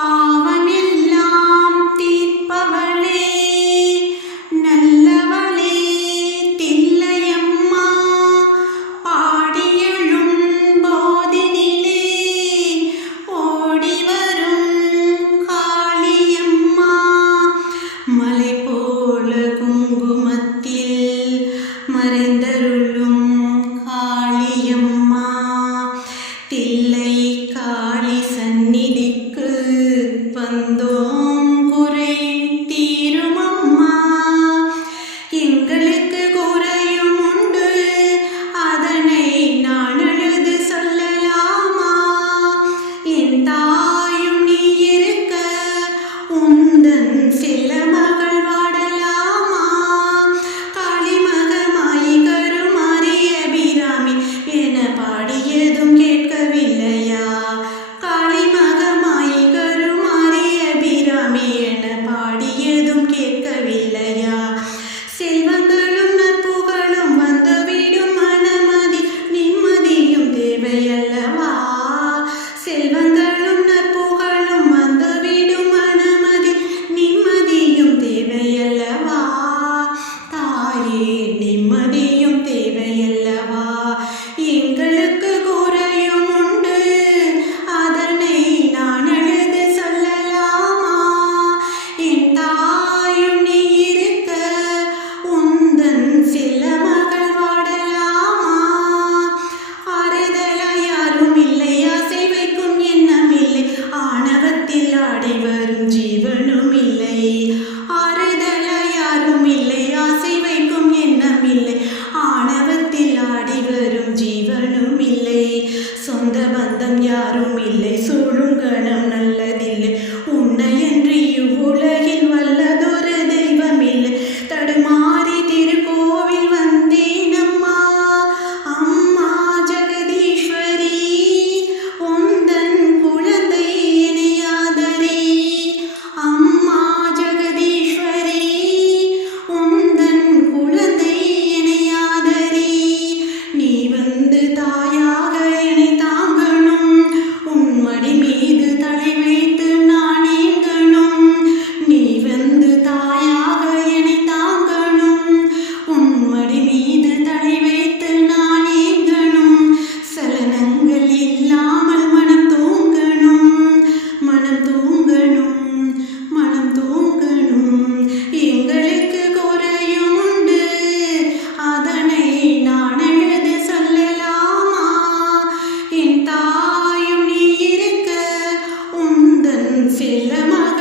பாவமெல்லாம் தீர்ப்பவளே நல்லவளே தில்லையம்மா பாடியழும் போதினிலே ஓடிவரும் காளியம்மா மலை போல குங்குமத்தில் மறைந்தருளும் காளியம்மா தில்லை காளி சந்நிதிக்கு வந்தோம் குறை தீருமம்மா எங்களுக்கு குறையும் உண்டு அதனை நான் அழுது சொல்லலாமா என் தாயும் நீ இருக்க உந்தன் சில மகள் வாடலாமா காளிமகமாயி கருமாறிய பிராமி என பாடியதும் கேட்கவில்லையா காளிமகமாயி கருமாறிய பிராமி என பாடியதும் கேட்கவில்லையா செல்வங்களும் நற்புகழும் வந்துவிடும் மனமதி நிம்மதியும் தேவையல்லவா செல்வங்களும் நற்புகழும் வந்துவிடும் மனமதி நிம்மதியும் தேவையல்லவா தாயே நிம்மதியும் தேவையல்லவா எங்களுக்கு குறையும் உண்டு அதனை நான் அழுது சொல்லலாமா என் தாயும் நீ இருக்க உந்தன் சில மகள் வாடலாமா ஆறுதலா யாரும் இல்லை ஆசை வைக்கும் எண்ணம் இல்லை ஆணவத்தில் ஆடி வரும் ஜீவனும் இல்லை ஆறுதலா யாரும் இல்லை ஆசை வைக்கும் எண்ணம் இல்லை ஆணவத்தில் ஆடி வரும் ஜீவனும் இல்லை சொந்த பந்தம் யாரும் இல்லை சூழும் கணம் நல்லதில்லை உன்னையன்றி இவ்வுலகில் வல்லதொரு தெய்வம் இல்லை தடுமாறி திருக்கோவில் வந்தேனம்மா அம்மா ஜெகதீஸ்வரி உந்தன் குழந்தை இணையாதரே அம்மா ஜெகதீஸ்வரி உந்தன் குழந்தை இணையாதரே நீ வந்து தாயாக என்னை தாங்கணும் உன் மடி மீது தலை வைத்து நான் ஏங்கணும் நீ வந்து தாயாக என்னை தாங்கணும் உன் மடி மீது தலை வைத்து நான் ஏங்கணும் சலனங்கள் இல்லாமல் மனம் தூங்கணும் மனம் தூங்கணும் மனம் தூங்கணும் எங்களுக்கு குறையும் உண்டு அதனை நான் அழுது சொல்லலாமா என் தாயும் நீ இருக்க உந்தன் செல்ல மகள்